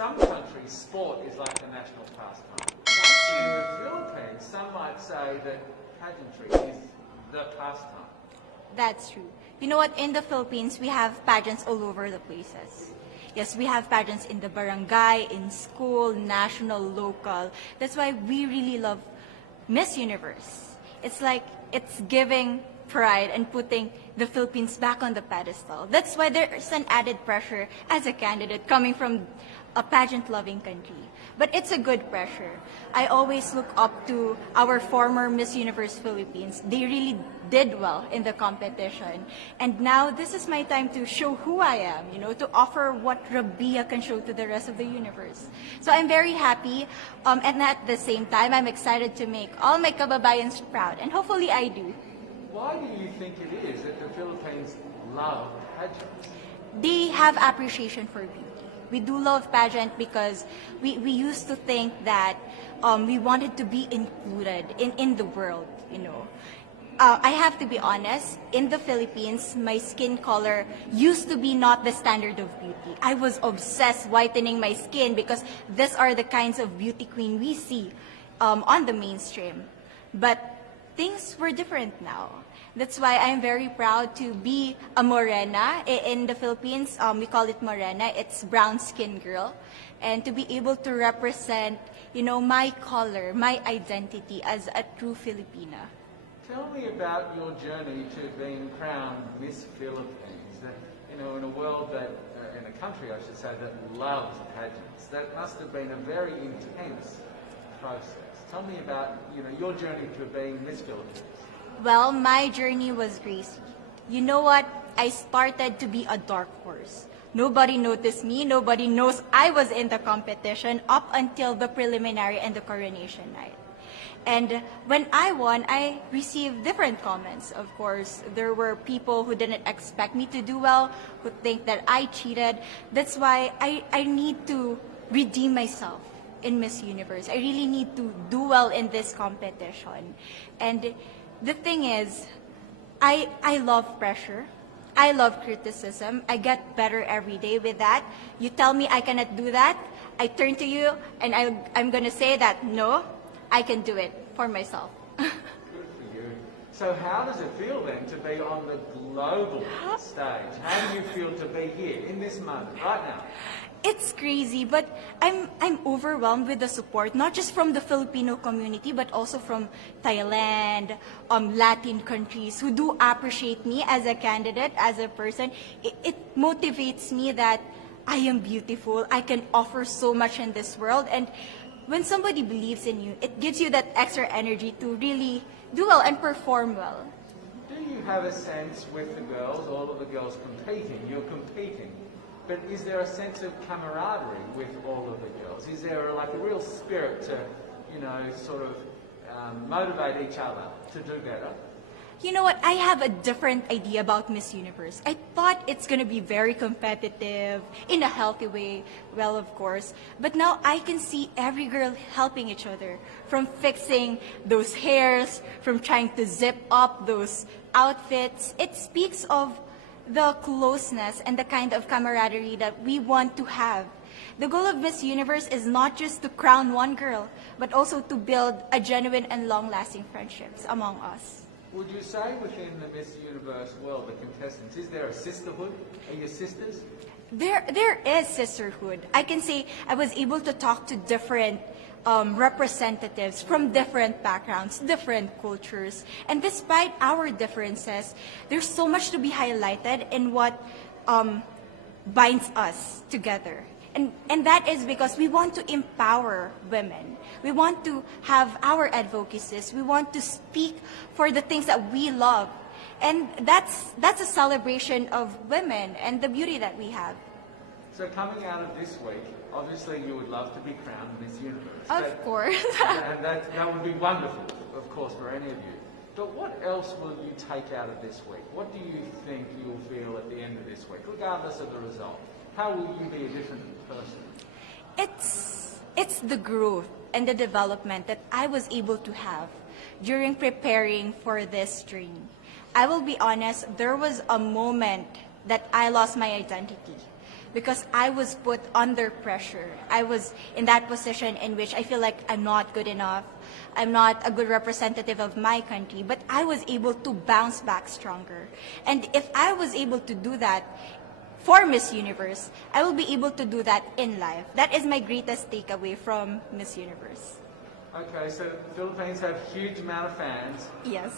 some countries, sport is like the national pastime. In the Philippines, some might say that pageantry is the pastime. That's true. You know what? In the Philippines, we have pageants all over the places. Yes, we have pageants in the barangay, in school, national, local. That's why we really love Miss Universe. It's like it's giving pride and putting the Philippines back on the pedestal. That's why there's an added pressure as a candidate coming from a pageant-loving country. But it's a good pressure. I always look up to our former Miss Universe Philippines. They really did well in the competition. And now this is my time to show who I am, to offer what Rabiya can show to the rest of the universe. So I'm very happy, and at the same time, I'm excited to make all my kababayans proud, and hopefully I do. Why do you think it is that the Philippines love pageants? They have appreciation for beauty. We do love pageant because we used to think that we wanted to be included in the world, I have to be honest, in the Philippines, my skin color used to be not the standard of beauty. I was obsessed whitening my skin because these are the kinds of beauty queen we see on the mainstream. But things were different now. That's why I'm very proud to be a morena. In the Philippines, we call it morena. It's brown skin girl. And to be able to represent, my color, my identity as a true Filipina. Tell me about your journey to being crowned Miss Philippines. That, in a world that, in a country, I should say, that loves pageants. That must have been a very intense process. Tell me about, your journey to being Miss Philippines. Well, my journey was crazy. You know what? I started to be a dark horse. Nobody noticed me. Nobody knows I was in the competition up until the preliminary and the coronation night. And when I won, I received different comments. Of course, there were people who didn't expect me to do well, who think that I cheated. That's why I need to redeem myself in Miss Universe. I really need to do well in this competition. And the thing is, I love pressure. I love criticism. I get better every day with that. You tell me I cannot do that, I turn to you and I'm going to say that, no, I can do it for myself. Good for you. So how does it feel then to be on the global stage? How do you feel to be here in this moment, right now? It's crazy, but I'm overwhelmed with the support, not just from the Filipino community, but also from Thailand, Latin countries who do appreciate me as a candidate, as a person. It motivates me that I am beautiful, I can offer so much in this world, and when somebody believes in you, it gives you that extra energy to really do well and perform well. Do you have a sense with the girls, all of the girls competing, you're competing, but is there a sense of camaraderie with all of the girls? Is there a real spirit to, sort of motivate each other to do better? You know what? I have a different idea about Miss Universe. I thought it's going to be very competitive, in a healthy way, well, of course. But now I can see every girl helping each other, from fixing those hairs, from trying to zip up those outfits. It speaks of the closeness and the kind of camaraderie that we want to have. The goal of Miss Universe is not just to crown one girl, but also to build a genuine and long-lasting friendships among us. Would you say within the Miss Universe world, the contestants, is there a sisterhood? Are you sisters? There is sisterhood. I can say I was able to talk to different representatives from different backgrounds, different cultures. And despite our differences, there's so much to be highlighted in what binds us together. And that is because we want to empower women. We want to have our advocacies. We want to speak for the things that we love. And that's a celebration of women and the beauty that we have. So coming out of this week, obviously you would love to be crowned Miss Universe. Of course. And that would be wonderful, of course, for any of you. But what else will you take out of this week? What do you think you'll feel at the end of this week, regardless of the result? How will you be a different person? It's the growth and the development that I was able to have during preparing for this dream. I will be honest, there was a moment that I lost my identity. because I was put under pressure. I was in that position in which I feel like I'm not good enough. I'm not a good representative of my country, but I was able to bounce back stronger. And if I was able to do that for Miss Universe, I will be able to do that in life. That is my greatest takeaway from Miss Universe. Okay, so the Philippines have a huge amount of fans. Yes.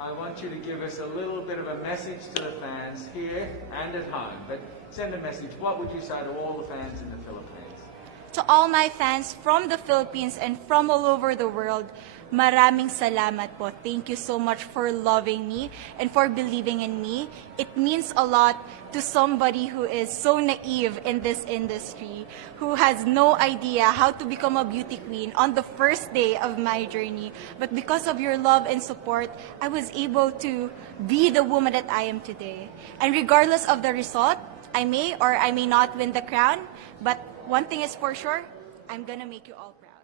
I want you to give us a little bit of a message to the fans here and at home. But send a message. What would you say to all the fans in the Philippines? To all my fans from the Philippines and from all over the world, maraming salamat po. Thank you so much for loving me and for believing in me. It means a lot to somebody who is so naive in this industry, who has no idea how to become a beauty queen on the first day of my journey. But because of your love and support, I was able to be the woman that I am today. And regardless of the result, I may or I may not win the crown, but one thing is for sure, I'm gonna make you all proud.